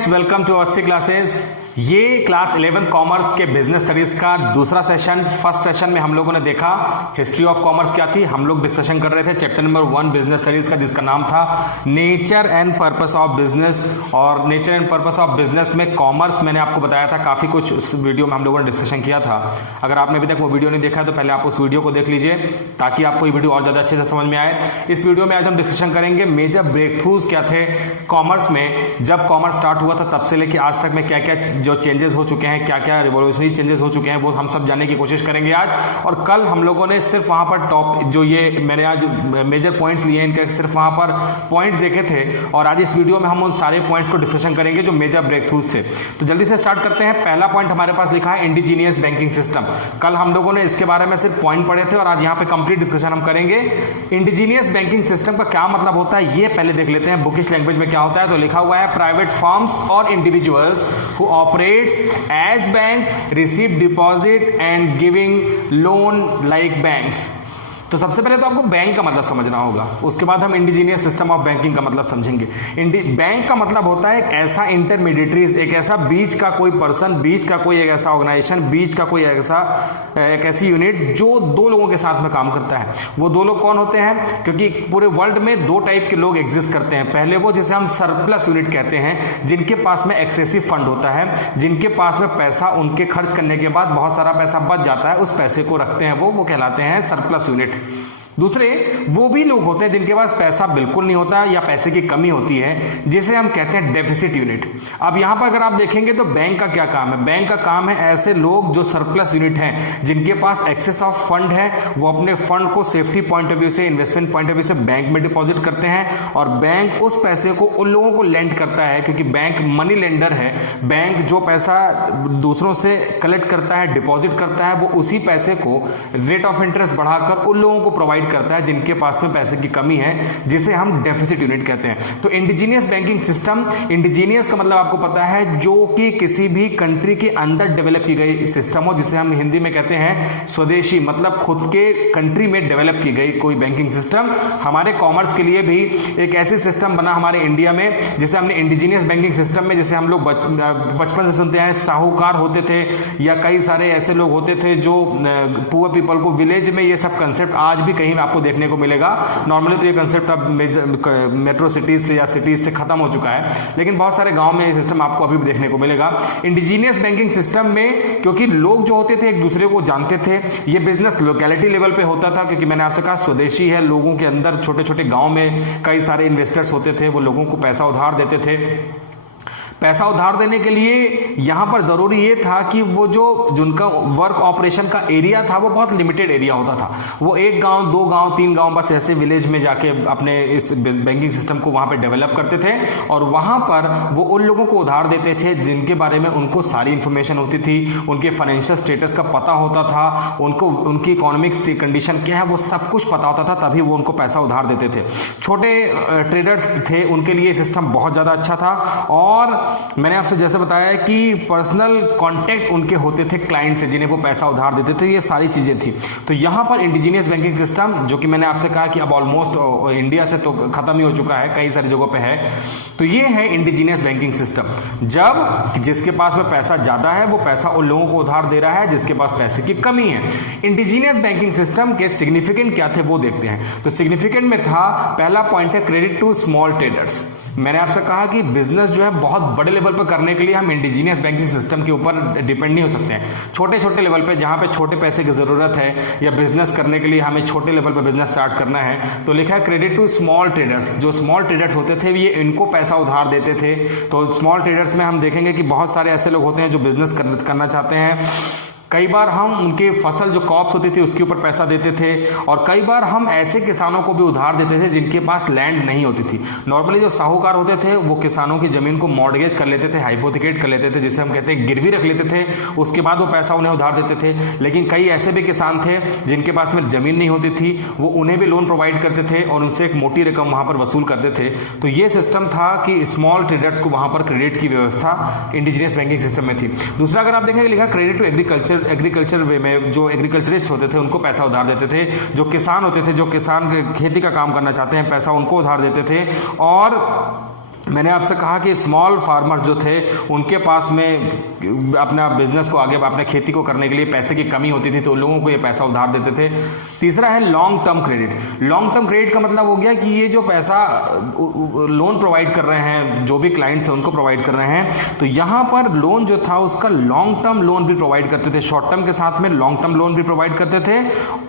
Students, welcome to Awasthi classes. ये class 11 commerce के business studies का दूसरा सेशन। फर्स्ट सेशन में हम लोगों ने देखा हिस्ट्री ऑफ कॉमर्स क्या थी। हम लोग डिस्कशन कर रहे थे चैप्टर नंबर 1 बिजनेस स्टडीज का, जिसका नाम था nature and purpose of business. और nature and purpose of business में कॉमर्स मैंने आपको बताया था, काफी कुछ उस वीडियो में हम लोगों ने डिस्कशन किया था। अगर आपने अभी तक वो वीडियो नहीं देखा है तो पहले आप उस वीडियो को देख लीजिए ताकि आपको ये वीडियो और ज्यादा अच्छे से समझ में आए। इस वीडियो में आज हम डिस्कशन करेंगे मेजर ब्रेक थ्रूज क्या थे कॉमर्स में। जब कॉमर्स स्टार्ट हुआ था तब से लेकर आज तक में क्या क्या जो चेंजेस हो चुके हैं, क्या क्या रिवोल्यूशनरी चेंजेस हो चुके हैं, वो हम सब जानने की कोशिश करेंगे आज। और कल हम लोगों ने सिर्फ वहां पर टॉप जो ये मैंने आज मेजर पॉइंट्स लिए इनके सिर्फ वहां पर पॉइंट्स देखे थे, और आज इस वीडियो में हम उन सारे पॉइंट्स को डिस्कशन करेंगे जो मेजर ब्रेक थ्रूज थे। तो जल्दी से स्टार्ट करते हैं। पहला पॉइंट हमारे पास लिखा है इंडिजीनियस बैंकिंग सिस्टम। कल हम लोगों ने इसके बारे में सिर्फ पॉइंट पढ़े थे और आज यहाँ पे कंप्लीट डिस्कशन हम करेंगे। इंडिजीनियस बैंकिंग सिस्टम का क्या मतलब होता है ये पहले देख लेते हैं बुकिश लैंग्वेज में क्या होता है। तो लिखा हुआ है प्राइवेट फर्म्स और individuals who operates as bank receive deposit and giving loan like banks। तो सबसे पहले तो आपको बैंक का मतलब समझना होगा, उसके बाद हम इंडिजीनियस सिस्टम ऑफ बैंकिंग का मतलब समझेंगे। बैंक का मतलब होता है एक ऐसा इंटरमीडिएटरीज, एक ऐसा बीच का कोई पर्सन, बीच का कोई एक ऐसा ऑर्गेनाइजेशन, बीच का कोई ऐसा एक ऐसी यूनिट जो दो लोगों के साथ में काम करता है। वो दो लोग कौन होते हैं? क्योंकि पूरे वर्ल्ड में दो टाइप के लोग एग्जिस्ट करते हैं। पहले वो जिसे हम सरप्लस यूनिट कहते हैं, जिनके पास में एक्सेसिव फंड होता है, जिनके पास में पैसा उनके खर्च करने के बाद बहुत सारा पैसा बच जाता है, उस पैसे को रखते हैं, वो कहलाते हैं सरप्लस यूनिट। दूसरे वो भी लोग होते हैं जिनके पास पैसा बिल्कुल नहीं होता या पैसे की कमी होती है, जिसे हम कहते हैं डेफिसिट यूनिट। अब यहां पर अगर आप देखेंगे तो बैंक का क्या काम है? बैंक का काम है ऐसे लोग जो सरप्लस यूनिट हैं, जिनके पास एक्सेस ऑफ फंड है, वो अपने फंड को सेफ्टी पॉइंट ऑफ व्यू से, इन्वेस्टमेंट पॉइंट ऑफ व्यू से बैंक में डिपॉजिट करते हैं, और बैंक उस पैसे को उन लोगों को लेंड करता है, क्योंकि बैंक मनी लेंडर है। बैंक जो पैसा दूसरों से कलेक्ट करता है, डिपॉजिट करता है, वो उसी पैसे को रेट ऑफ इंटरेस्ट बढ़ाकर उन लोगों को प्रोवाइड करता है जिनके पास में पैसे की कमी है, जिसे हम डेफिसिट यूनिट कहते हैं। तो इंडिजीनियस बैंकिंग सिस्टम, इंडिजीनियस का मतलब आपको पता है जो कि किसी भी कंट्री के अंदर डेवलप की गई सिस्टम हो, जिसे हम हिंदी में कहते हैं स्वदेशी, मतलब खुद के कंट्री में डेवलप की गई कोई बैंकिंग सिस्टम। हमारे कॉमर्स के लिए भी एक ऐसी सिस्टम बना हमारे इंडिया में, जिसे हमने इंडिजीनियस बैंकिंग सिस्टम में, जिसे हम लोग बचपन से सुनते हैं, साहूकार होते थे या कई सारे ऐसे लोग होते थे जो पुअर पीपल को, विलेज में ये सब कंसेप्ट आज भी कहीं आपको देखने को मिलेगा। नॉर्मली तो ये कंसेप्ट अब मेट्रो सिटीज से या सिटीज से खत्म हो चुका है, लेकिन बहुत सारे गांव में ये सिस्टम आपको अभी भी देखने को मिलेगा। इंडिजीनियस बैंकिंग सिस्टम में क्योंकि लोग जो होते थे एक दूसरे को जानते थे, ये बिजनेस लोकेलिटी लेवल पे होता था, क्योंकि मैंने आपसे कहा स्वदेशी है, लोगों के अंदर छोटे छोटे गांव में कई सारे इन्वेस्टर्स होते थे, वो लोगों को पैसा उधार देते थे। पैसा उधार देने के लिए यहां पर जरूरी ये था कि वो जो जिनका वर्क ऑपरेशन का एरिया था वो बहुत लिमिटेड एरिया होता था। वो एक गांव, दो गांव, तीन गांव बस ऐसे विलेज में जाके अपने इस बैंकिंग सिस्टम को वहां पे डेवलप करते थे, और वहां पर वो उन लोगों को उधार देते थे जिनके बारे में उनको सारी इंफॉर्मेशन होती थी, उनके फाइनेंशियल स्टेटस का पता होता था, उनको उनकी इकोनॉमिक कंडीशन क्या है वो सब कुछ पता होता था, तभी वो उनको पैसा उधार देते थे। छोटे ट्रेडर्स थे, उनके लिए सिस्टम बहुत ज्यादा अच्छा था, और मैंने आपसे जैसे बताया कि पर्सनल कांटेक्ट उनके होते थे क्लाइंट से, जिन्हें वो पैसा उधार देते थे। ये सारी चीजें थी। तो यहां पर इंडिजीनियस बैंकिंग सिस्टम, जो कि मैंने आपसे कहा कि अब ऑलमोस्ट इंडिया से तो खत्म ही हो चुका है, कई सारी जगहों पे है, तो ये है इंडिजीनियस बैंकिंग सिस्टम। जब जिसके पास में पैसा ज्यादा है वो पैसा उन लोगों को उधार दे रहा है जिसके पास पैसे की कमी है। इंडिजीनियस बैंकिंग सिस्टम के सिग्निफिकेंट क्या थे वो देखते हैं। तो सिग्निफिकेंट में था, पहला पॉइंट है क्रेडिट टू स्मॉल ट्रेडर्स। मैंने आपसे कहा कि बिजनेस जो है बहुत बड़े लेवल पर करने के लिए हम इंडिजीनियस बैंकिंग सिस्टम के ऊपर डिपेंड नहीं हो सकते हैं। छोटे छोटे लेवल पे, जहां पे छोटे पैसे की जरूरत है या बिजनेस करने के लिए हमें छोटे लेवल पर बिजनेस स्टार्ट करना है, तो लिखा है क्रेडिट टू स्मॉल ट्रेडर्स। जो स्मॉल ट्रेडर्स होते थे ये इनको पैसा उधार देते थे। तो स्मॉल ट्रेडर्स में हम देखेंगे कि बहुत सारे ऐसे लोग होते हैं जो बिजनेस करना चाहते हैं। कई बार हम उनके फसल जो क्रॉप्स होती थी उसके ऊपर पैसा देते थे, और कई बार हम ऐसे किसानों को भी उधार देते थे जिनके पास लैंड नहीं होती थी। नॉर्मली जो साहूकार होते थे वो किसानों की जमीन को मॉर्गेज कर लेते थे, हाइपोथिकेट कर लेते थे, जिसे हम कहते हैं गिरवी रख लेते थे, उसके बाद वो पैसा उन्हें उधार देते थे। लेकिन कई ऐसे भी किसान थे जिनके पास में जमीन नहीं होती थी, वो उन्हें भी लोन प्रोवाइड करते थे और उनसे एक मोटी रकम वहां पर वसूल करते थे। तो ये सिस्टम था कि स्मॉल ट्रेडर्स को वहां पर क्रेडिट की व्यवस्था इंडिजीनियस बैंकिंग सिस्टम में थी। दूसरा अगर आप देखेंगे लिखा क्रेडिट टू एग्रीकल्चर वे में, जो एग्रीकल्चरिस्ट होते थे उनको पैसा उधार देते थे, जो किसान होते थे, जो किसान खेती का काम करना चाहते हैं, पैसा उनको उधार देते थे। और मैंने आपसे कहा कि स्मॉल फार्मर्स जो थे उनके पास में अपना बिजनेस को आगे अपने खेती को करने के लिए पैसे की कमी होती थी, तो लोगों को ये पैसा उधार देते थे। तीसरा है long term credit. Long term credit का मतलब हो गया कि ये जो पैसा लोन प्रोवाइड कर रहे हैं, जो भी क्लाइंट्स हैं उनको प्रोवाइड कर रहे हैं, तो यहाँ पर लोन जो था उसका लॉन्ग टर्म लोन भी प्रोवाइड करते थे, शॉर्ट टर्म के साथ में लॉन्ग टर्म लोन भी प्रोवाइड करते थे।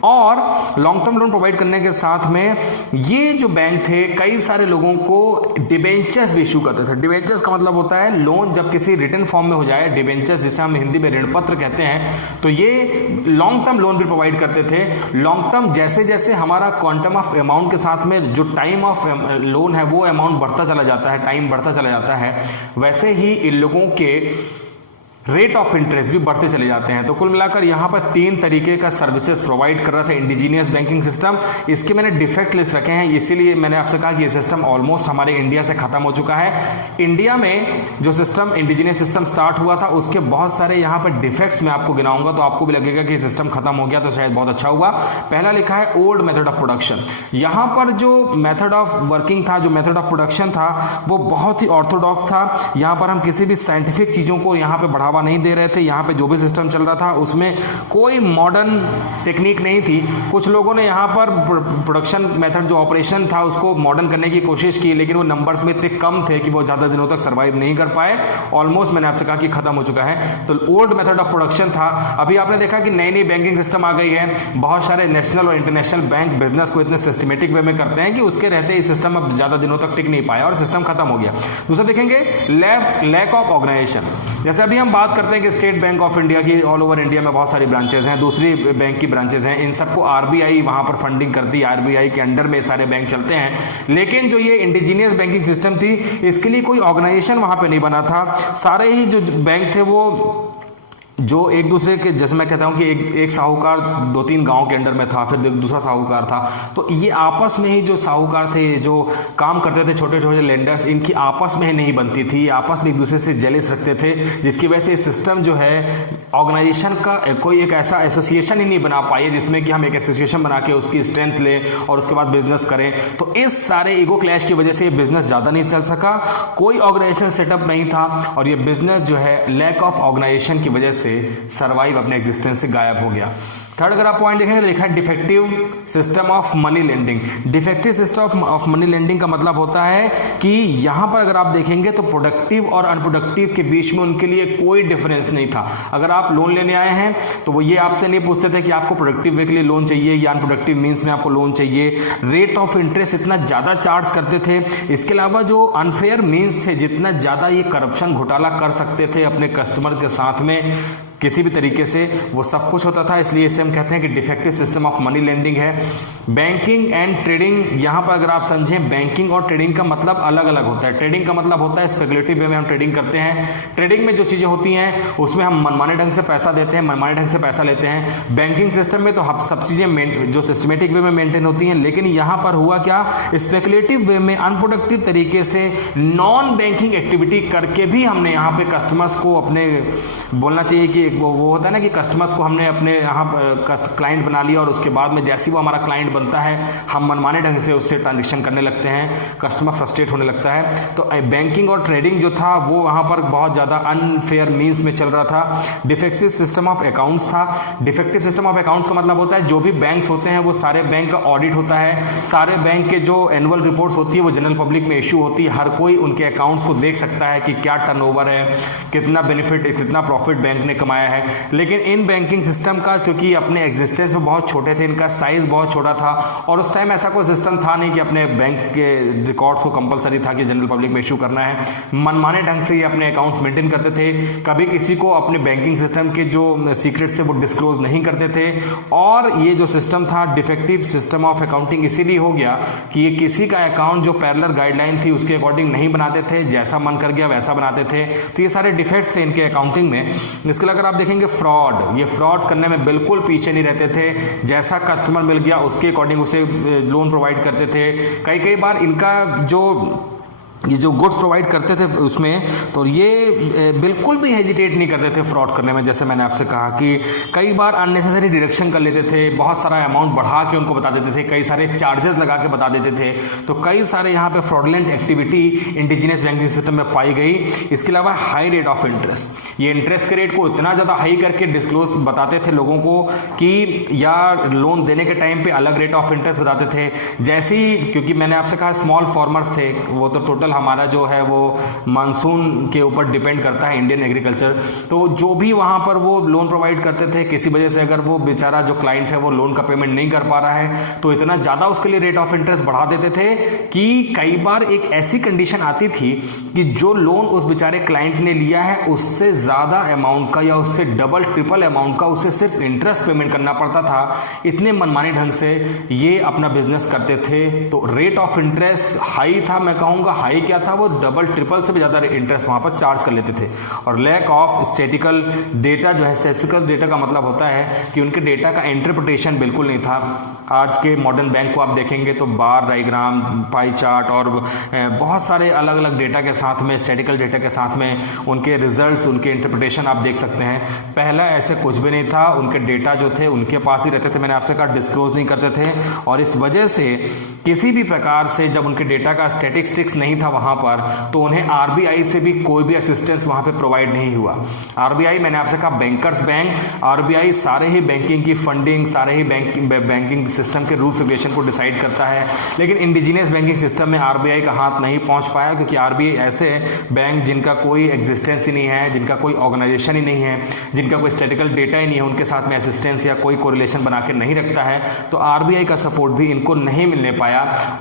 और लॉन्ग टर्म लोन प्रोवाइड करने के साथ में ये जो बैंक थे कई सारे लोगों को डिबेंचर्स भी इशू करते थे। डिबेंचर्स का मतलब होता है लोन जब किसी रिटन फॉर्म में हो जाए, डिबेंचर्स जिसे हम हिंदी में ऋण पत्र कहते हैं, तो ये लॉन्ग टर्म लोन भी प्रोवाइड करते थे। लॉन्ग टर्म जैसे जैसे हमारा क्वांटम ऑफ अमाउंट के साथ में जो टाइम ऑफ लोन है वो अमाउंट बढ़ता चला जाता है, टाइम बढ़ता चला जाता है, वैसे ही इन लोगों के रेट ऑफ इंटरेस्ट भी बढ़ते चले जाते हैं। तो कुल मिलाकर यहाँ पर 3 तरीके का सर्विसेज प्रोवाइड कर रहा था इंडिजीनियस बैंकिंग सिस्टम। इसके मैंने डिफेक्ट लिख रखे हैं, इसीलिए मैंने आपसे कहा कि ये सिस्टम ऑलमोस्ट हमारे इंडिया से खत्म हो चुका है। इंडिया में जो सिस्टम इंडिजीनियस सिस्टम स्टार्ट हुआ था उसके बहुत सारे यहाँ पर डिफेक्ट्स मैं आपको गिनाऊंगा, तो आपको भी लगेगा कि सिस्टम खत्म हो गया, तो शायद बहुत अच्छा हुआ। पहला लिखा है ओल्ड मेथड ऑफ प्रोडक्शन। यहाँ पर जो मेथड ऑफ वर्किंग था, जो मेथड ऑफ प्रोडक्शन था, वो बहुत ही ऑर्थोडॉक्स था। यहाँ पर हम किसी भी साइंटिफिक चीजों को यहाँ पे बढ़ावा नहीं दे रहे थे। यहाँ पे जो भी सिस्टम चल रहा था उसमें कोई मॉडर्न टेक्निक नहीं थी। कुछ लोगों ने यहाँ पर प्रोडक्शन मेथड जो ऑपरेशन था उसको मॉडर्न करने की कोशिश की, लेकिन वो नंबर्स में इतने कम थे कि वो ज़्यादा दिनों तक सर्वाइव नहीं कर पाए। ऑलमोस्ट मैंने आपसे कहा कि खत्म हो चुका है। तो ओल्ड मेथड ऑफ प्रोडक्शन था। अभी आपने देखा कि नई नई बैंकिंग सिस्टम आ गई है। बहुत सारे नेशनल और इंटरनेशनल बैंक बिजनेस को इतने सिस्टमेटिक वे में करते हैं कि उसके रहते ही सिस्टम अब ज़्यादा दिनों तक टिक नहीं पाया और सिस्टम खत्म हो गया। दूसरा देखेंगे लैक ऑफ ऑर्गेनाइजेशन। जैसे अभी हम बात करते हैं कि स्टेट बैंक ऑफ इंडिया की ऑल ओवर इंडिया में बहुत सारी ब्रांचेस हैं, दूसरी बैंक की ब्रांचेस हैं, इन सबको आरबीआई वहां पर फंडिंग करती है, आरबीआई के अंडर में सारे बैंक चलते हैं। लेकिन जो ये इंडिजीनियस बैंकिंग सिस्टम थी इसके लिए कोई ऑर्गेनाइजेशन वहां पे नहीं बना था। सारे ही जो बैंक थे वो जो एक दूसरे के, जैसे मैं कहता हूं कि एक साहूकार 2-3 गांव के अंडर में था, फिर दूसरा साहूकार था, तो ये आपस में ही जो साहूकार थे जो काम करते थे, छोटे छोटे लेंडर्स, इनकी आपस में ही नहीं बनती थी, आपस में एक दूसरे से जेलिस रखते थे, जिसकी वजह से सिस्टम जो है ऑर्गेनाइजेशन का कोई एक ऐसा एसोसिएशन ही नहीं बना पाई जिसमें कि हम एक एसोसिएशन बना के उसकी स्ट्रेंथ लें और उसके बाद बिजनेस करें। तो इस सारे ईगो क्लैश की वजह से ये बिजनेस ज़्यादा नहीं चल सका, कोई ऑर्गेनाइजेशनल सेटअप नहीं था और ये बिजनेस जो है लैक ऑफ ऑर्गेनाइजेशन की वजह से सर्वाइव अपने एग्जिस्टेंस से गायब हो गया। थर्ड अगर आप पॉइंट देखेंगे तो लिखा है defective system of money lending. Defective system of money lending का मतलब होता है कि यहां पर अगर आप देखेंगे तो प्रोडक्टिव और अनप्रोडक्टिव के बीच में उनके लिए कोई डिफरेंस नहीं था। अगर आप लोन लेने आए हैं तो वो ये आपसे नहीं पूछते थे कि आपको प्रोडक्टिव वे के लिए लोन चाहिए या अनप्रोडक्टिव मीन्स में आपको लोन चाहिए। रेट ऑफ इंटरेस्ट इतना ज़्यादा चार्ज करते थे। इसके अलावा जो अनफेयर मीन्स थे, जितना ज़्यादा ये करप्शन घोटाला कर सकते थे अपने कस्टमर के साथ में किसी भी तरीके से, वो सब कुछ होता था। इसलिए इसे हम कहते हैं कि defective system of money lending है। बैंकिंग एंड ट्रेडिंग, यहाँ पर अगर आप समझें बैंकिंग और ट्रेडिंग का मतलब अलग अलग होता है। ट्रेडिंग का मतलब होता है स्पेकुलेटिव वे में हम ट्रेडिंग करते हैं। ट्रेडिंग में जो चीज़ें होती हैं उसमें हम मनमाने ढंग से पैसा देते हैं, मनमाने ढंग से पैसा लेते हैं। बैंकिंग सिस्टम में तो हम सब चीज़ें जो सिस्टमेटिक वे में मेंटेन होती हैं, लेकिन यहाँ पर हुआ क्या, स्पेकुलेटिव वे में अनप्रोडक्टिव तरीके से नॉन बैंकिंग एक्टिविटी करके भी हमने यहाँ पे कस्टमर्स को अपने, बोलना चाहिए कि वो होता है ना कि कस्टमर्स को हमने अपने यहाँ क्लाइंट बना लिया और उसके बाद में जैसे ही वो हमारा क्लाइंट बनता है हम मनमाने ढंग से उससे ट्रांजेक्शन करने लगते हैं, कस्टमर फ्रस्ट्रेट होने लगता है। तो बैंकिंग और ट्रेडिंग जो था वो वहाँ पर बहुत ज़्यादा अनफेयर मीन्स में चल रहा था। डिफेक्टिव सिस्टम ऑफ अकाउंट्स था। डिफेक्टिव सिस्टम ऑफ अकाउंट्स का मतलब होता है जो भी बैंक्स होते हैं वो सारे बैंक का ऑडिट होता है, सारे बैंक के जो एनुअल रिपोर्ट्स होती है वो जनरल पब्लिक में इशू होती है, हर कोई उनके अकाउंट्स को देख सकता है कि क्या टर्नओवर है, कितना बेनिफिट, कितना प्रॉफिट बैंक ने कमाया है। लेकिन इन बैंकिंग सिस्टम का, क्योंकि अपने एग्जिस्टेंस में बहुत छोटे थे, इनका साइज बहुत छोटा था और उस टाइम ऐसा कोई सिस्टम था नहीं कि अपने बैंक के रिकॉर्ड्स को कंपलसरी था कि जनरल पब्लिक में इशू करना है। मनमाने ढंग से ये अपने अकाउंट्स मेंटेन करते थे, कभी किसी को अपने बैंकिंग सिस्टम के जो सीक्रेट्स थे वो डिस्क्लोज नहीं करते थे। और ये जो सिस्टम था डिफेक्टिव सिस्टम ऑफ अकाउंटिंग इसीलिए हो गया कि ये किसी का अकाउंट जो पैरेलल गाइडलाइन थी उसके अकॉर्डिंग नहीं बनाते थे, जैसा मन कर गया वैसा बनाते थे। तो ये सारे डिफेक्ट्स थे इनके अकाउंटिंग में। इसके अलावा अगर आप देखेंगे फ्रॉड, ये फ्रॉड करने में बिल्कुल पीछे नहीं रहते थे, जैसा कस्टमर मिल गया उसके अकॉर्डिंग उसे लोन प्रोवाइड करते थे। कई बार इनका जो ये जो गुड्स प्रोवाइड करते थे उसमें, तो ये बिल्कुल भी हेजिटेट नहीं करते थे फ्रॉड करने में। जैसे मैंने आपसे कहा कि कई बार अननेसेसरी डिडक्शन कर लेते थे, बहुत सारा अमाउंट बढ़ा के उनको बता देते थे, कई सारे चार्जेस लगा के बता देते थे। तो कई सारे यहाँ पे fraudulent activity indigenous banking system में पाई गई। इसके अलावा हाई रेट ऑफ इंटरेस्ट, ये इंटरेस्ट के रेट को इतना ज़्यादा हाई करके डिस्क्लोज बताते थे लोगों को कि या लोन देने के टाइम पे अलग रेट ऑफ इंटरेस्ट बताते थे। जैसे ही, क्योंकि मैंने आपसे कहा स्मॉल फार्मर्स थे, वो तो टोटल हमारा जो है वो मानसून के ऊपर डिपेंड करता है इंडियन एग्रीकल्चर। तो जो भी वहां पर वो लोन प्रोवाइड करते थे, किसी वजह से अगर वो बेचारा जो क्लाइंट है वो लोन का पेमेंट नहीं कर पा रहा है, तो इतना ज्यादा उसके लिए रेट ऑफ इंटरेस्ट बढ़ा देते थे कि कई बार एक ऐसी कंडीशन आती थी कि जो लोन उस बेचारे क्लाइंट ने लिया है उससे ज्यादा अमाउंट का या उससे डबल ट्रिपल अमाउंट का उसे सिर्फ इंटरेस्ट पेमेंट करना पड़ता था। इतने मनमानी ढंग से ये अपना बिजनेस करते थे। तो रेट ऑफ इंटरेस्ट हाई था, मैं कहूंगा हाई क्या था, वो डबल ट्रिपल से भी ज़्यादा इंटरेस्ट वहाँ पर चार्ज कर लेते थे। और लैक ऑफ स्टैटिकल डेटा जो है, स्टैटिस्टिकल डेटा का मतलब होता है कि उनके डेटा का इंटरप्रिटेशन बिल्कुल नहीं था। आज के मॉडर्न बैंक को आप देखेंगे तो बार डायग्राम, पाई चार्ट और बहुत सारे अलग अलग डेटा के साथ में, स्टैटिकल डेटा के साथ में उनके रिजल्ट्स, उनके इंटरप्रिटेशन आप देख सकते हैं। पहला ऐसे कुछ भी नहीं था, उनके डेटा जो थे उनके पास ही रहते थे, मैंने आपसे कहा डिस्क्लोज नहीं करते थे। और इस वजह से किसी भी प्रकार से जब उनके डेटा का स्टैटिस्टिक्स नहीं था वहाँ पर, तो उन्हें आरबीआई से भी कोई भी असिस्टेंस वहाँ पे प्रोवाइड नहीं हुआ। आरबीआई, मैंने आपसे कहा बैंकर्स बैंक, आरबीआई सारे ही बैंकिंग की फंडिंग, सारे ही बैंकिंग सिस्टम के रूल्स रेगुलेशन को डिसाइड करता है। लेकिन इंडिजिनियस बैंकिंग सिस्टम में आरबीआई का हाथ नहीं पहुंच पाया, क्योंकि आरबीआई ऐसे बैंक जिनका कोई एग्जिस्टेंस ही नहीं है, जिनका कोई ऑर्गेनाइजेशन ही नहीं है, जिनका कोई स्टैटिकल डेटा ही नहीं है, उनके साथ में असिस्टेंस या कोई कोरिलेशन बना के नहीं रखता है, तो आरबीआई का सपोर्ट भी इनको नहीं मिलने पाया।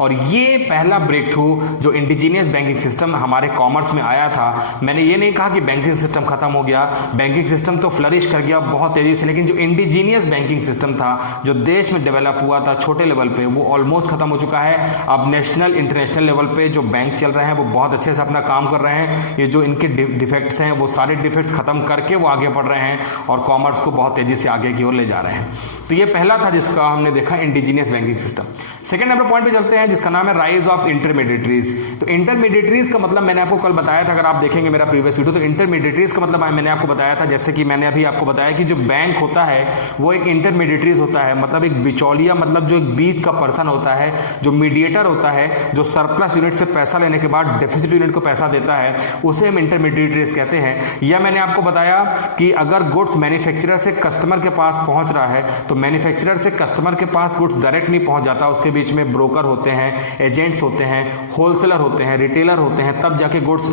और ये पहला ब्रेक थ्रू जो इंडिजिनियस बैंकिंग सिस्टम हमारे कॉमर्स में आया था। मैंने ये नहीं कहा कि बैंकिंग सिस्टम खत्म हो गया, बैंकिंग सिस्टम तो फ्लरिश कर गया बहुत तेजी से, लेकिन जो इंडिजिनियस बैंकिंग सिस्टम था, जो देश में डेवलप हुआ था छोटे लेवल पे, वो ऑलमोस्ट खत्म हो चुका है। अब नेशनल इंटरनेशनल लेवल पे जो बैंक चल रहे हैं वो बहुत अच्छे से अपना काम कर रहे हैं। ये जो इनके डिफेक्ट्स हैं वो सारे डिफेक्ट्स खत्म करके वो आगे बढ़ रहे हैं और कॉमर्स को बहुत तेजी से आगे की ओर ले जा रहे हैं। तो ये पहला था जिसका हमने देखा indigenous banking system. Second number point पे चलते हैं जिसका नाम है राइज ऑफ इंटरमीडिएटरीज। तो इंटरमीडिएटरीज का मतलब मैंने आपको कल बताया था, अगर आप देखेंगे मेरा प्रीवियस वीडियो, तो इंटरमीडिएटरीज का मतलब मैंने आपको बताया था, जैसे कि मैंने अभी आपको बताया कि जो बैंक होता है वो एक इंटरमीडिएटरीज होता है, मतलब एक बिचौलिया, मतलब जो एक बीच का पर्सन होता है, जो मीडिएटर होता है, जो सरप्लस यूनिट से पैसा लेने के बाद डेफिसिट यूनिट को पैसा देता है, उसे हम इंटरमीडिएटरीज कहते हैं। या मैंने आपको बताया कि अगर गुड्स मैन्युफैक्चरर से कस्टमर के पास पहुंच रहा है, तो मैन्युफैक्चरर से कस्टमर के पास गुड्स डायरेक्ट नहीं पहुंच जाता, उसके बीच में ब्रोकर होते हैं, एजेंट्स होते हैं, होलसेलर होते हैं, रिटेलर होते हैं, तब जाके goods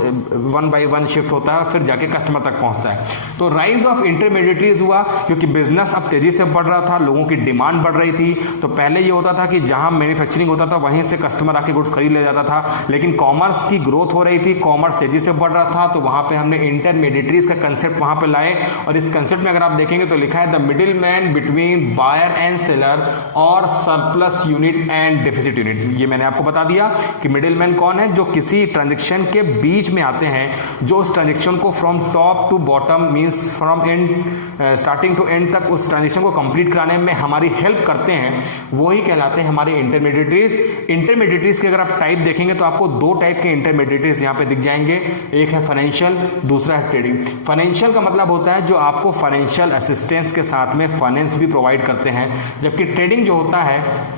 one by one shift होता है, फिर जाके कस्टमर तक पहुंचता है। तो राइज ऑफ इंटरमीडिएटरीज हुआ क्योंकि बिजनेस अब तेजी से बढ़ रहा था, लोगों की डिमांड बढ़ रही थी। तो पहले ये होता था कि जहां मैन्युफैक्चरिंग होता था वहीं से कस्टमर आके गुड्स खरीद ले जाता था, लेकिन कॉमर्स की ग्रोथ हो रही थी, कॉमर्स तेजी से बढ़ रहा था, तो वहां पे हमने इंटरमीडिएटरीज का कंसेप्ट वहां पे लाए। और इस कंसेप्ट में अगर आप देखेंगे तो लिखा है the middle man between buyer and seller और surplus unit and deficit unit. ये मैंने आपको बता दिया कि मिडिल मैन कौन है, जो किसी ट्रांजेक्शन के बीच में आते हैं, जो उस ट्रांजेक्शन को from top to bottom means from end starting to end तक उस ट्रांजेक्शन को कंप्लीट कराने में हमारी हेल्प करते हैं, वही कहलाते हैं हमारे इंटरमीडिएटरीज। इंटरमीडिएटरीज के अगर आप टाइप देखेंगे तो आपको दो टाइप के इंटरमीडिएटरीज यहां पे दिख जाएंगे, एक है फाइनेंशियल, दूसरा है ट्रेडिंग। फाइनेंशियल का मतलब होता है जो आपको फाइनेंशियल असिस्टेंस के साथ में फाइनेंस भी प्रोवाइड करते हैं, जबकि ट्रेडिंग जो होता है,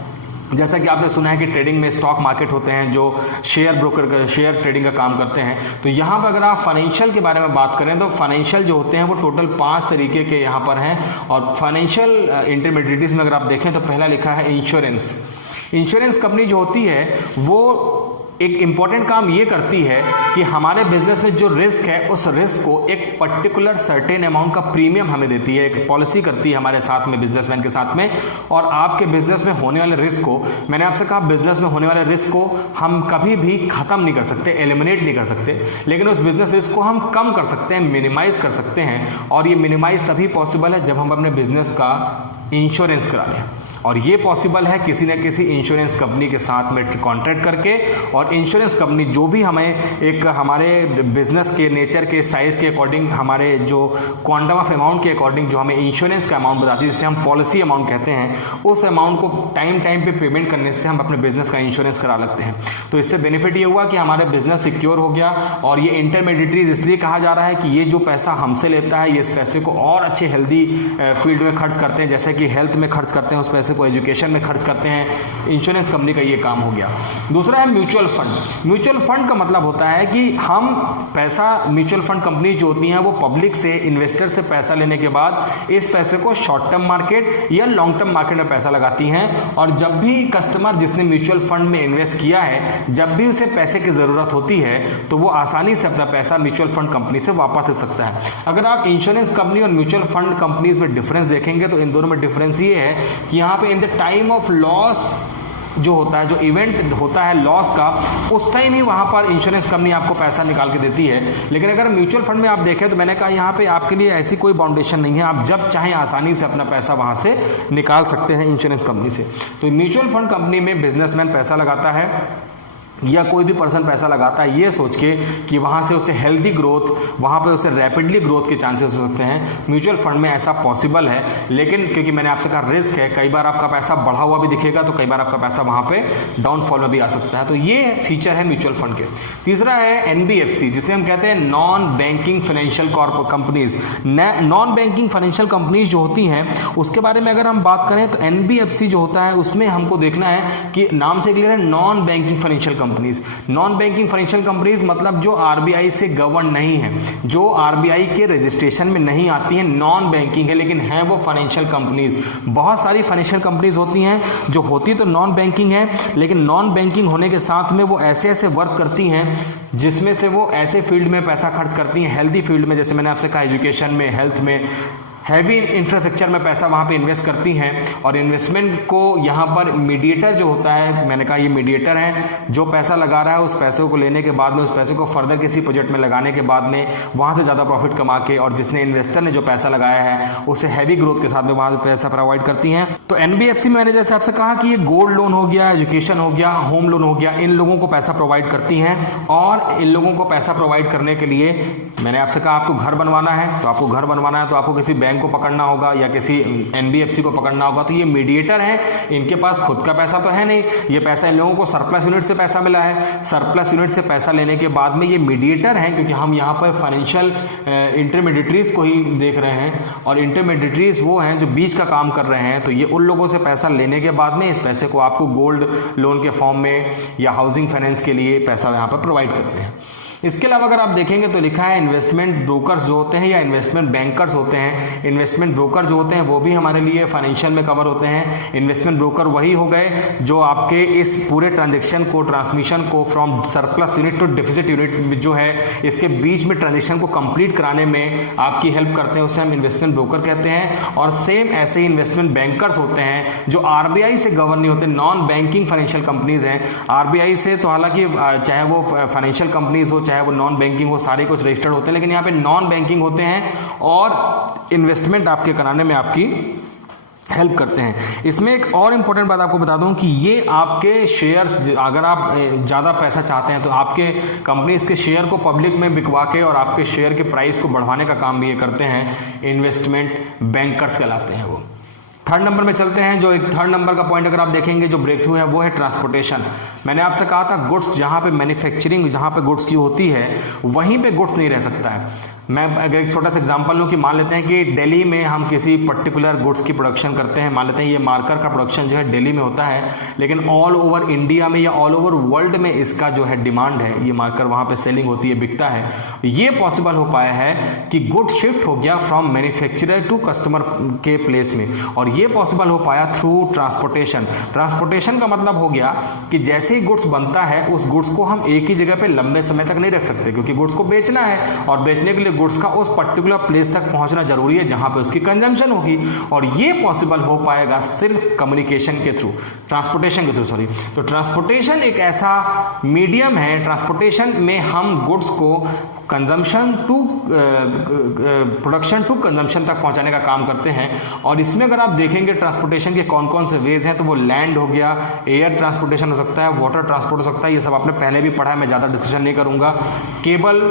जैसा कि आपने सुना है कि ट्रेडिंग में स्टॉक मार्केट होते हैं जो शेयर ब्रोकर का, शेयर ट्रेडिंग का काम करते हैं। तो यहाँ पर अगर आप फाइनेंशियल के बारे में बात करें तो फाइनेंशियल जो होते हैं वो टोटल 5 तरीके के यहाँ पर हैं। और फाइनेंशियल इंटरमीडिएटरीज में अगर आप देखें तो पहला लिखा है इंश्योरेंस। इंश्योरेंस कंपनी जो होती है वो एक इंपॉर्टेंट काम ये करती है कि हमारे बिजनेस में जो रिस्क है उस रिस्क को एक पर्टिकुलर सर्टेन अमाउंट का प्रीमियम हमें देती है, एक पॉलिसी करती है हमारे साथ में, बिजनेसमैन के साथ में। और आपके बिजनेस में होने वाले रिस्क को, मैंने आपसे कहा बिजनेस में होने वाले रिस्क को हम कभी भी खत्म नहीं कर सकते, एलिमिनेट नहीं कर सकते, लेकिन उस बिजनेस रिस्क को हम कम कर सकते हैं, मिनिमाइज कर सकते हैं। और ये मिनिमाइज तभी पॉसिबल है जब हम अपने बिजनेस का इंश्योरेंस करा लें। और ये पॉसिबल है किसी न किसी इंश्योरेंस कंपनी के साथ में कॉन्ट्रैक्ट करके, और इंश्योरेंस कंपनी जो भी हमें एक हमारे बिजनेस के नेचर के साइज के अकॉर्डिंग, हमारे जो क्वांटम ऑफ अमाउंट के अकॉर्डिंग जो हमें इंश्योरेंस का अमाउंट बताती है, जिसे हम पॉलिसी अमाउंट कहते हैं, उस अमाउंट को टाइम पे पेमेंट करने से हम अपने बिजनेस का इंश्योरेंस करा लगते हैं। तो इससे बेनिफिट ये हुआ कि हमारे बिजनेस सिक्योर हो गया। और ये इंटरमीडिएटरीज इसलिए कहा जा रहा है कि ये जो पैसा हमसे लेता है, ये इस पैसे को और अच्छे हेल्दी फील्ड में खर्च करते हैं, जैसे कि हेल्थ में खर्च करते हैं, उस पैसे को एजुकेशन में खर्च करते हैं। इंश्योरेंस कंपनी का ये काम हो गया। दूसरा है म्यूचुअल फंड। म्यूचुअल फंड का मतलब होता है कि हम पैसा, म्यूचुअल फंड कंपनी जो होती हैं वो पब्लिक से, इन्वेस्टर से पैसा लेने के बाद इस पैसे को शॉर्ट टर्म मार्केट या लॉन्ग टर्म मार्केट में पैसा लगाती हैं। और जब भी कस्टमर जिसने म्यूचुअल फंड में इन्वेस्ट किया है, जब भी उसे पैसे की जरूरत होती है तो वो आसानी से अपना पैसा म्यूचुअल फंड कंपनी से वापस ले सकता है। अगर आप इंश्योरेंस कंपनी और म्यूचुअल फंड कंपनीज में डिफरेंस देखेंगे तो इन दोनों में डिफरेंस ये है कि यहाँ पे in the time of loss जो होता है, जो इवेंट होता है लॉस का, उस टाइम ही वहां पर इंश्योरेंस कंपनी आपको पैसा निकाल के देती है। लेकिन अगर म्यूचुअल फंड में आप देखें तो मैंने कहा यहाँ पे आपके लिए ऐसी कोई बाउंडेशन नहीं है, आप जब चाहें आसानी से अपना पैसा वहां से निकाल सकते हैं इंश्योरेंस कंपनी से। तो म्यूचुअल फंड कंपनी में बिजनेसमैन पैसा लगाता है या कोई भी पर्सन पैसा लगाता है ये सोच के कि वहाँ से उसे हेल्दी ग्रोथ, वहाँ पे उसे रैपिडली ग्रोथ के चांसेस हो सकते हैं। म्यूचुअल फंड में ऐसा पॉसिबल है, लेकिन क्योंकि मैंने आपसे कहा रिस्क है, कई बार आपका पैसा बढ़ा हुआ भी दिखेगा तो कई बार आपका पैसा वहाँ पे डाउनफॉल में भी आ सकता है। तो ये फीचर है म्यूचुअल फंड के। तीसरा है NBFC, जिसे हम कहते हैं non banking financial companies. Non banking financial companies जो होती हैं उसके बारे में अगर हम बात करें तो NBFC जो होता है उसमें हमको देखना है कि नाम से क्लियर है, non banking financial companies. Non banking financial companies मतलब जो RBI से गवर्न नहीं है, जो RBI के रजिस्ट्रेशन में नहीं आती है, नॉन बैंकिंग है लेकिन है वो फाइनेंशियल कंपनीज। बहुत सारी फाइनेंशियल कंपनीज होती हैं जो होती तो नॉन बैंकिंग है, लेकिन नॉन बैंकिंग होने के साथ में वो ऐसे ऐसे वर्क करती हैं जिसमें से वो ऐसे फील्ड में पैसा खर्च करती हैं, हेल्दी फील्ड में, जैसे मैंने आपसे कहा एजुकेशन में, हेल्थ में, हैवी इंफ्रास्ट्रक्चर में पैसा वहाँ पे इन्वेस्ट करती हैं। और इन्वेस्टमेंट को यहाँ पर मीडिएटर जो होता है, मैंने कहा ये मीडिएटर है, जो पैसा लगा रहा है उस पैसे को लेने के बाद में, उस पैसे को फर्दर किसी प्रोजेक्ट में लगाने के बाद में वहाँ से ज़्यादा प्रॉफिट कमा के, और जिसने इन्वेस्टर ने जो पैसा लगाया है उसे हैवी ग्रोथ के साथ में वहाँ पैसा प्रोवाइड करती हैं। तो NBFC में मैंने जैसे आपसे कहा कि ये गोल्ड लोन हो गया, एजुकेशन हो गया, होम लोन हो गया, इन लोगों को पैसा प्रोवाइड करती हैं। और इन लोगों को पैसा प्रोवाइड करने के लिए मैंने आपसे कहा आपको घर बनवाना है, तो आपको घर बनवाना है तो आपको किसी बैंक को पकड़ना होगा या किसी NBFC को पकड़ना होगा। तो ये मीडिएटर है, इनके पास खुद का पैसा तो है नहीं, ये पैसा इन लोगों को सरप्लस यूनिट से पैसा मिला है। सरप्लस यूनिट से पैसा लेने के बाद में ये मीडिएटर है, क्योंकि हम यहाँ पर फाइनेंशियल इंटरमीडिएटरीज को ही देख रहे हैं, और इंटरमीडिएटरीज वो हैं जो बीच का काम कर रहे हैं। तो ये उन लोगों से पैसा लेने के बाद में इस पैसे को आपको गोल्ड लोन के फॉर्म में या हाउसिंग फाइनेंस के लिए पैसा यहाँ पर प्रोवाइड करते हैं। इसके अलावा अगर आप देखेंगे तो लिखा है इन्वेस्टमेंट ब्रोकर्स जो होते हैं या इन्वेस्टमेंट बैंकर्स होते हैं। इन्वेस्टमेंट ब्रोकर जो होते हैं वो भी हमारे लिए फाइनेंशियल में कवर होते हैं। इन्वेस्टमेंट ब्रोकर वही हो गए जो आपके इस पूरे ट्रांजेक्शन को, ट्रांसमिशन को from surplus unit to deficit unit जो है, इसके बीच में ट्रांजेक्शन को कंप्लीट कराने में आपकी हेल्प करते हैं, उसे हम इन्वेस्टमेंट ब्रोकर कहते हैं। और सेम ऐसे ही इन्वेस्टमेंट बैंकर्स होते हैं जो RBI से गवर्न नहीं होते, नॉन बैंकिंग फाइनेंशियल कंपनीज हैं। RBI से तो हालांकि चाहे वो फाइनेंशियल कंपनीज हो चाहे वो नॉन बैंकिंग हो, सारे कुछ रजिस्टर्ड होते हैं, लेकिन यहाँ पे नॉन बैंकिंग होते हैं और इन्वेस्टमेंट आपके कराने में आपकी हेल्प करते हैं। इसमें एक और इम्पोर्टेंट बात आपको बता दूं कि ये आपके शेयर, अगर आप ज़्यादा पैसा चाहते हैं तो आपके कंपनीज के शेयर को पब्लिक में बिकवा के और आपके शेयर के प्राइस को बढ़वाने का काम भी ये करते हैं। इन्वेस्टमेंट बैंकर्स कहलाते हैं वो। थर्ड नंबर में चलते हैं। जो एक थर्ड नंबर का पॉइंट अगर आप देखेंगे जो ब्रेक थ्रू है वो है ट्रांसपोर्टेशन। मैंने आपसे कहा था गुड्स, जहाँ पे मैन्युफैक्चरिंग, जहाँ पे गुड्स की होती है वहीं पे गुड्स नहीं रह सकता है। मैं अगर एक छोटा सा एग्जांपल लूँ कि मान लेते हैं कि दिल्ली में हम किसी पर्टिकुलर गुड्स की प्रोडक्शन करते हैं, मान लेते हैं ये मार्कर का प्रोडक्शन जो है दिल्ली में होता है, लेकिन ऑल ओवर इंडिया में या ऑल ओवर वर्ल्ड में इसका जो है डिमांड है, ये मार्कर वहाँ पे सेलिंग होती है, बिकता है। ये पॉसिबल हो पाया है कि गुड शिफ्ट हो गया फ्रॉम मैन्युफैक्चरर टू कस्टमर के प्लेस में, और ये पॉसिबल हो पाया थ्रू ट्रांसपोर्टेशन। ट्रांसपोर्टेशन का मतलब हो गया कि जैसे ही गुड्स बनता है उस गुड्स को हम एक ही जगह पे लंबे समय तक नहीं रख सकते, क्योंकि गुड्स को बेचना है और बेचने के लिए गुड्स का उस पर्टिकुलर प्लेस तक पहुंचना जरूरी है जहां पे उसकी कंजम्पशन होगी, और ये पॉसिबल हो पाएगा सिर्फ कम्युनिकेशन के थ्रू, ट्रांसपोर्टेशन के थ्रू, सॉरी। तो ट्रांसपोर्टेशन एक ऐसा मीडियम है, ट्रांसपोर्टेशन में हम गुड्स को consumption to production to consumption तक पहुंचाने का काम करते हैं। और इसमें अगर आप देखेंगे ट्रांसपोर्टेशन के कौन कौन से वेज हैं, तो वो लैंड हो गया, एयर ट्रांसपोर्टेशन हो सकता है, वाटर ट्रांसपोर्ट हो सकता है, ये सब आपने पहले भी पढ़ा है, मैं ज़्यादा डिस्कशन नहीं करूँगा। केबल,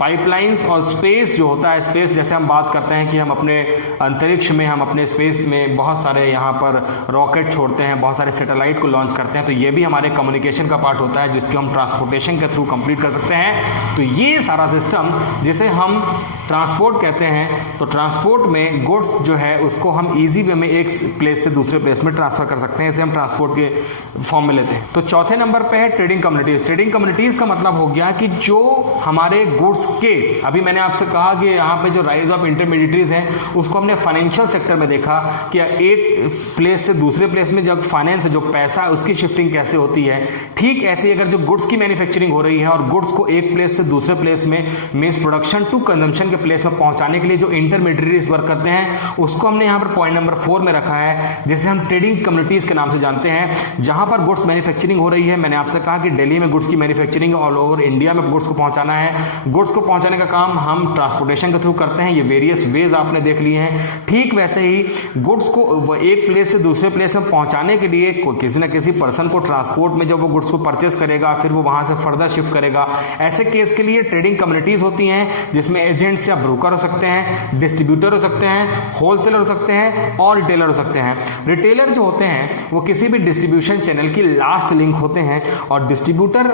पाइपलाइंस और स्पेस जो होता है, स्पेस जैसे हम बात करते हैं कि हम अपने अंतरिक्ष में, हम अपने स्पेस में बहुत सारे यहाँ पर रॉकेट छोड़ते हैं, बहुत सारे सैटेलाइट को लॉन्च करते हैं, तो ये भी हमारे कम्युनिकेशन का पार्ट होता है जिसको हम ट्रांसपोर्टेशन के थ्रू कंप्लीट कर सकते हैं। तो ये सारा सिस्टम जिसे हम ट्रांसपोर्ट कहते हैं, तो ट्रांसपोर्ट में गुड्स जो है उसको हम इजी वे में एक प्लेस से दूसरे प्लेस में ट्रांसफर कर सकते हैं, इसे हम ट्रांसपोर्ट के फॉर्म में लेते हैं। तो चौथे नंबर पे है ट्रेडिंग कम्युनिटीज। ट्रेडिंग कम्युनिटीज का मतलब हो गया कि जो हमारे गुड्स के, अभी मैंने आपसे कहा कि यहाँ पे जो राइज ऑफ इंटरमीडिएटरीज हैं उसको हमने फाइनेंशियल सेक्टर में देखा कि एक प्लेस से दूसरे प्लेस में जब फाइनेंस, जो पैसा है उसकी शिफ्टिंग कैसे होती है। ठीक ऐसे ही अगर जो गुड्स की मैन्युफैक्चरिंग हो रही है और गुड्स को एक प्लेस से दूसरे प्लेस में, मींस प्रोडक्शन टू कंजम्पशन के प्लेस में पहुंचाने के लिए जो इंटरमीडिएटरीज वर्क करते हैं, उसको हमने यहाँ पर पॉइंट नंबर 4 में रखा है, जिसे हम ट्रेडिंग कम्युनिटीज के नाम से जानते हैं। जहां पर गुड्स मैन्युफैक्चरिंग हो रही है, मैंने आपसे कहा कि दिल्ली में गुड्स की मैन्युफैक्चरिंग, ऑल ओवर इंडिया में गुड्स को पहुंचाना है। गुड्स को पहुंचाने का काम हम ट्रांसपोर्टेशन के थ्रू करते हैं, ये वेरियस वेज आपने देख लिए हैं। ठीक वैसे ही गुड्स को एक प्लेस से दूसरे प्लेस में पहुंचाने के लिए किसी न किसी पर्सन को ट्रांसपोर्ट में जब वो गुड्स को परचेस करेगा, फिर वो वहां से फर्दर शिफ्ट करेगा, ऐसे केस के लिए ट्रेडिंग कम्युनिटीज होती हैं, जिसमें एजेंट्स या ब्रोकर हो सकते हैं, डिस्ट्रीब्यूटर हो सकते हैं, होलसेलर हो सकते हैं और रिटेलर हो सकते हैं। रिटेलर जो होते हैं वो किसी भी डिस्ट्रीब्यूशन चैनल की लास्ट लिंक होते हैं, और डिस्ट्रीब्यूटर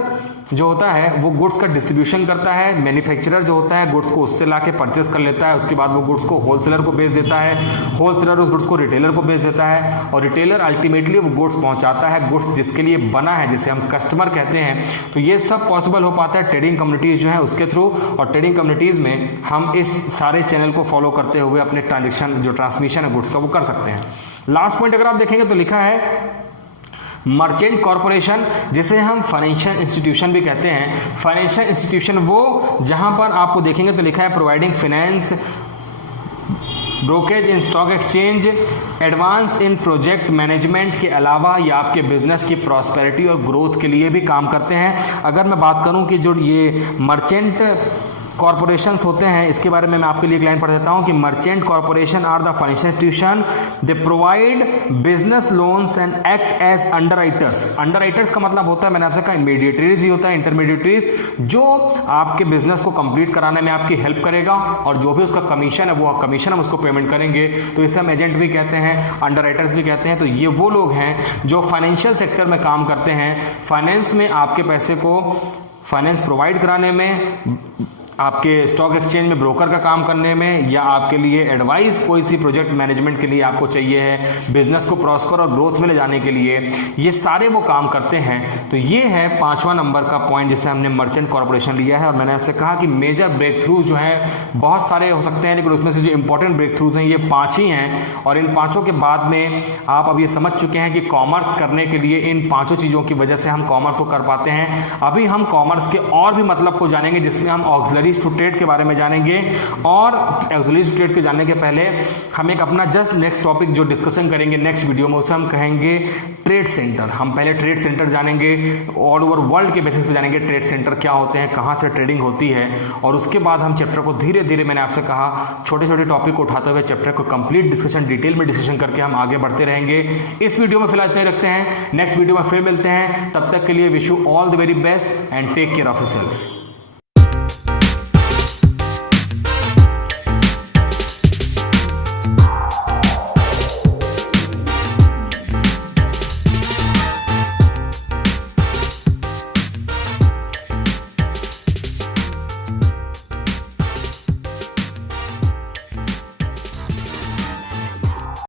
जो होता है वो गुड्स का डिस्ट्रीब्यूशन करता है। मैन्युफैक्चरर जो होता है गुड्स को उससे लाके परचेस कर लेता है, उसके बाद वो गुड्स को होलसेलर को बेच देता है, होलसेलर उस गुड्स को रिटेलर को बेच देता है, और रिटेलर अल्टीमेटली वो गुड्स पहुंचाता है, गुड्स जिसके लिए बना है, जिसे हम कस्टमर कहते हैं। तो ये सब पॉसिबल हो पाता है ट्रेडिंग कम्युनिटीज जो है उसके थ्रू, और ट्रेडिंग कम्युनिटीज में हम इस सारे चैनल को फॉलो करते हुए अपने ट्रांजेक्शन, जो ट्रांसमिशन है गुड्स का, वो कर सकते हैं। लास्ट पॉइंट अगर आप देखेंगे तो लिखा है मर्चेंट कॉरपोरेशन, जिसे हम फाइनेंशियल इंस्टीट्यूशन भी कहते हैं। फाइनेंशियल इंस्टीट्यूशन वो जहां पर आपको देखेंगे तो लिखा है providing finance, brokerage in stock exchange, advance in project management के अलावा ये आपके बिजनेस की प्रॉस्पेरिटी और ग्रोथ के लिए भी काम करते हैं। अगर मैं बात करूं कि जो ये मर्चेंट कॉर्पोरेशंस होते हैं, इसके बारे में मैं आपके लिए एक लाइन पढ़ देता हूं कि merchant corporation are the financial institution, they provide business loans and act as underwriters. Underwriters का मतलब होता है, मैंने आपसे कहा इंटरमीडिएटरीज ही होता है, इंटरमीडिएटरीज जो आपके बिजनेस को कंप्लीट कराने में आपकी हेल्प करेगा, और जो भी उसका कमीशन है वो कमीशन हम उसको पेमेंट करेंगे, तो इसे हम एजेंट भी कहते हैं, अंडरराइटर्स भी कहते हैं। तो ये वो लोग हैं जो फाइनेंशियल सेक्टर में काम करते हैं, फाइनेंस में आपके पैसे को फाइनेंस प्रोवाइड कराने में, आपके स्टॉक एक्सचेंज में ब्रोकर का काम करने में, या आपके लिए एडवाइस कोई सी प्रोजेक्ट मैनेजमेंट के लिए आपको चाहिए है, बिजनेस को प्रॉस्पर और ग्रोथ में ले जाने के लिए, ये सारे वो काम करते हैं। तो ये है 5वां नंबर का पॉइंट जिसे हमने मर्चेंट कॉर्पोरेशन लिया है। और मैंने आपसे कहा कि मेजर ब्रेक थ्रू जो है बहुत सारे हो सकते हैं, लेकिन उसमें से जो इंपॉर्टेंट ब्रेक थ्रूज हैं ये 5 ही हैं, और इन 5 के बाद में आप अब ये समझ चुके हैं कि कॉमर्स करने के लिए इन 5 चीज़ों की वजह से हम कॉमर्स को कर पाते हैं। अभी हम कॉमर्स के और भी मतलब को जानेंगे, जिसमें हम ऑक्सिलरी टू ट्रेड के बारे में जानेंगे, और ऑक्सिलरी टू ट्रेड के जानने के पहले हम एक अपना जस्ट नेक्स्ट टॉपिक जो डिस्कशन करेंगे नेक्स्ट वीडियो में, उसे हम कहेंगे ट्रेड सेंटर। हम पहले ट्रेड सेंटर जानेंगे, ऑल ओवर वर्ल्ड के बेसिस पे जानेंगे ट्रेड सेंटर क्या होते हैं, कहां से ट्रेडिंग होती है, और उसके बाद हम चैप्टर को धीरे धीरे, मैंने आपसे कहा, छोटे छोटे टॉपिक को उठाते हुए चैप्टर को कंप्लीट डिस्कशन, डिटेल में डिस्कशन करके हम आगे बढ़ते रहेंगे। इस वीडियो में फिलहाल इतना ही रखते हैं, नेक्स्ट वीडियो में फिर मिलते हैं, तब तक के लिए wish you all the very best and take care of yourself.